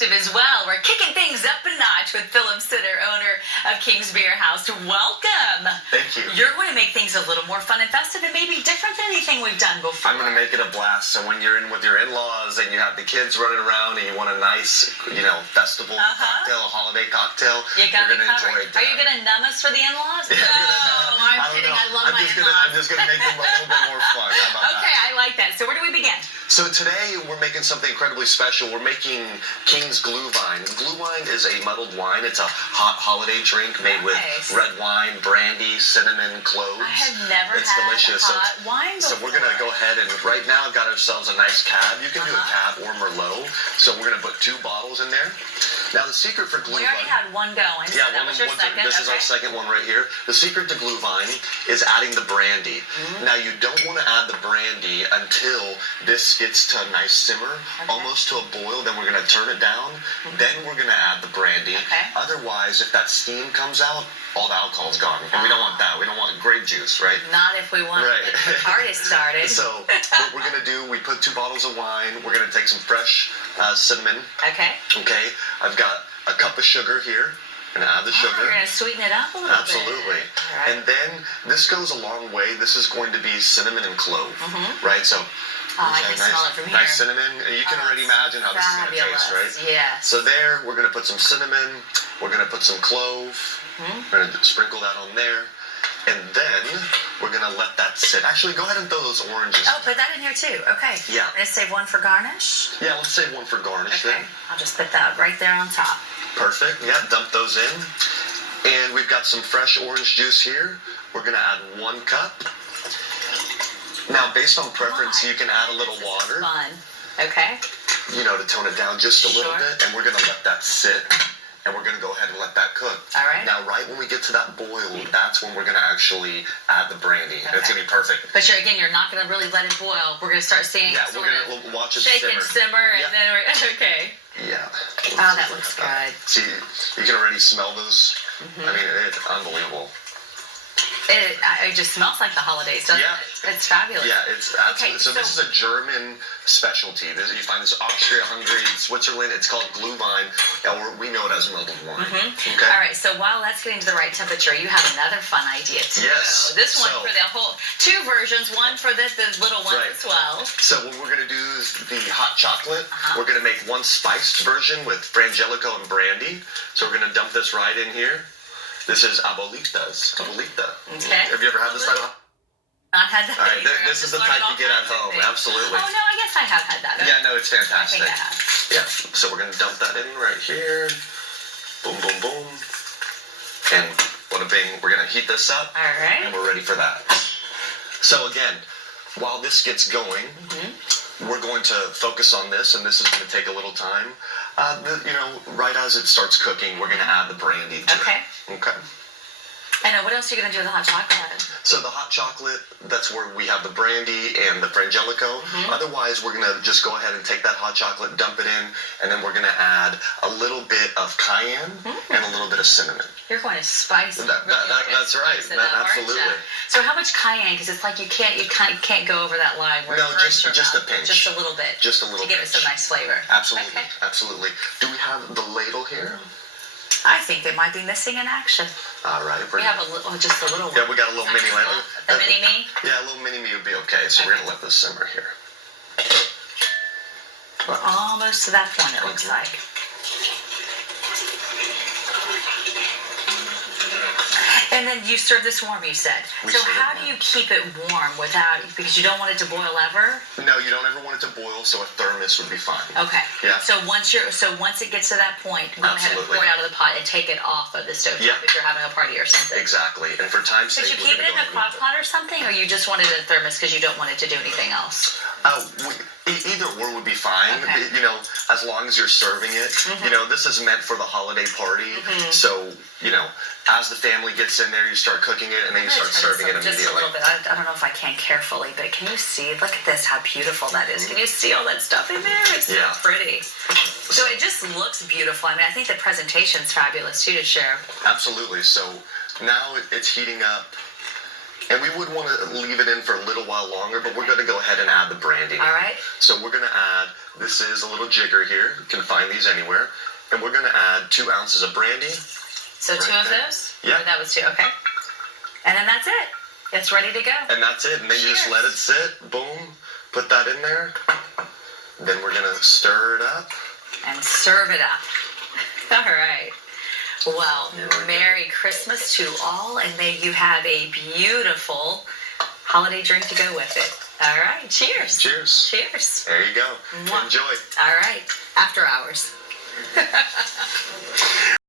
festive as well. We're kicking things up a notch with Philip Sitter, owner of King's Beer House. Welcome. Thank you. You're going to make things a little more fun and festive and maybe different than anything we've done before. I'm going to make it a blast. So when you're in with your in-laws and you have the kids running around and you want a nice, festival cocktail, a holiday cocktail, you're going to enjoy it. Are you going to numb us for the in-laws? Yeah. No, I'm kidding. I love my in-laws. I'm just going to make them a little bit more fun. How about Okay, that? I like that. So where do we begin? So today we're making something incredibly special. We're making King's Glühwein. Glühwein is a muddled wine. It's a hot holiday drink made with red wine, brandy, cinnamon, cloves. I have never it's had delicious. hot wine before. So we're going to go ahead and right now I've got ourselves a nice cab. You can do a cab or Merlot. So we're going to put 2 bottles in there. Now the secret for Glühwein. We already had one going. Yeah, so that was your second. This is our second one right here. The secret to Glühwein is adding the brandy. Now you don't want to add the brandy until this gets to a nice simmer, almost to a boil. Then we're going to turn it down. Then we're going to add the brandy. Otherwise, if that steam comes out, all the alcohol's gone. And we don't want that. We don't want grape juice, right? Not if we want to get the party started. So what we're going to do, we put 2 bottles of wine. We're going to take some fresh cinnamon. Okay. Okay. I've got a cup of sugar here. And add the sugar. You're going to sweeten it up a little bit. Absolutely. Right. And then this goes a long way. This is going to be cinnamon and clove, right? So I can smell it from here. Nice cinnamon. You can already imagine how this is going to taste, right? Yeah. So there, we're going to put some cinnamon. We're going to put some clove. We're going to sprinkle that on there. And then we're going to let that sit. Actually, go ahead and throw those oranges. Oh, put that in here too. Okay. Yeah. I'm going to save one for garnish. Yeah, let's save one for garnish then. I'll just put that right there on top. Perfect. Yeah, dump those in. And we've got some fresh orange juice here. We're going to add 1 cup. Now, based on preference, you can add a little water. Fun. Okay. To tone it down just a little bit. And we're going to let that sit. And we're going to go ahead and let that cook. All right. Now, right when we get to that boil, that's when we're going to actually add the brandy. And it's going to be perfect. But you're not going to really let it boil. We're going to start seeing Yeah, we're going to watch it shake simmer. and simmer, and then we're okay. Yeah. Oh, that looks good. See, you can already smell those. I mean, it's unbelievable. It just smells like the holidays, doesn't it? It's fabulous. Yeah, it's absolutely. Okay, so this is a German specialty. You find this Austria, Hungary, Switzerland. It's called Glühwein, or we know it as muddled wine. Okay. All right. So while that's getting to the right temperature, you have another fun idea too. Yes. This one for the whole 2 versions. One for this little one as well. So what we're going to do is the hot chocolate. We're going to make 1 spiced version with frangelico and brandy. So we're going to dump this right in here. This is Abuelita. Okay. Have you ever had this type of? Not had that. All right, this is the type you get at home. Absolutely. Oh no, I guess I have had that. Yeah, no, it's fantastic. I think I have. Yeah, so we're going to dump that in right here. Boom, boom, boom. And bada bing, we're going to heat this up. All right. And we're ready for that. So again, while this gets going, we're going to focus on this, and this is going to take a little time. Right as it starts cooking, we're going to add the brandy to it. Okay. I know. What else are you going to do with the hot chocolate? So the hot chocolate, that's where we have the brandy and the frangelico. Otherwise, we're going to just go ahead and take that hot chocolate, dump it in, and then we're going to add a little bit of cayenne and a little bit of cinnamon. You're going to spice it. That's right. Absolutely. So how much cayenne? Because it's like you can't go over that line. Where No, just a pinch. Just a little bit. Just a little to give it some nice flavor. Absolutely. Okay. Absolutely. Do we have the ladle here? I think they might be missing in action. All right. We have just a little one. Yeah, we got a little mini ladle. The mini-me? Yeah, a little mini-me would be okay. So we're going to let this simmer here. We're almost to that point, it looks like. And then you serve this warm, you said. So how do you keep it warm because you don't want it to boil ever? No, you don't ever want it to boil, so a thermos would be fine. Okay. Yeah. So once it gets to that point, go ahead and pour it out of the pot and take it off of the stove if you're having a party or something. Exactly. And for time's sake, could you keep it in a crock pot or something, or you just want it in a thermos because you don't want it to do anything else? Either or would be fine. Okay. As long as you're serving it. This is meant for the holiday party. So, as the family gets in there, you start cooking it, and then you start serving it immediately. Just a little bit. I don't know if I can carefully, but can you see? Look at this, how beautiful that is. Can you see all that stuff in there? It's so pretty. So it just looks beautiful. I mean, I think the presentation's fabulous, too, to share. Absolutely. So now it's heating up. And we would want to leave it in for a little while longer, but we're going to go ahead and add the brandy. All right. So we're going to add, this is a little jigger here. You can find these anywhere. And we're going to add 2 ounces of brandy. So right 2 of there. those? Yeah. That was 2, okay. And then that's it. It's ready to go. And that's it. And then you just let it sit. Boom. Put that in there. Then we're going to stir it up. And serve it up. All right. Well, Merry Christmas to all, and may you have a beautiful holiday drink to go with it. All right. Cheers. Cheers. Cheers. There you go. Mwah. Enjoy. All right. After hours.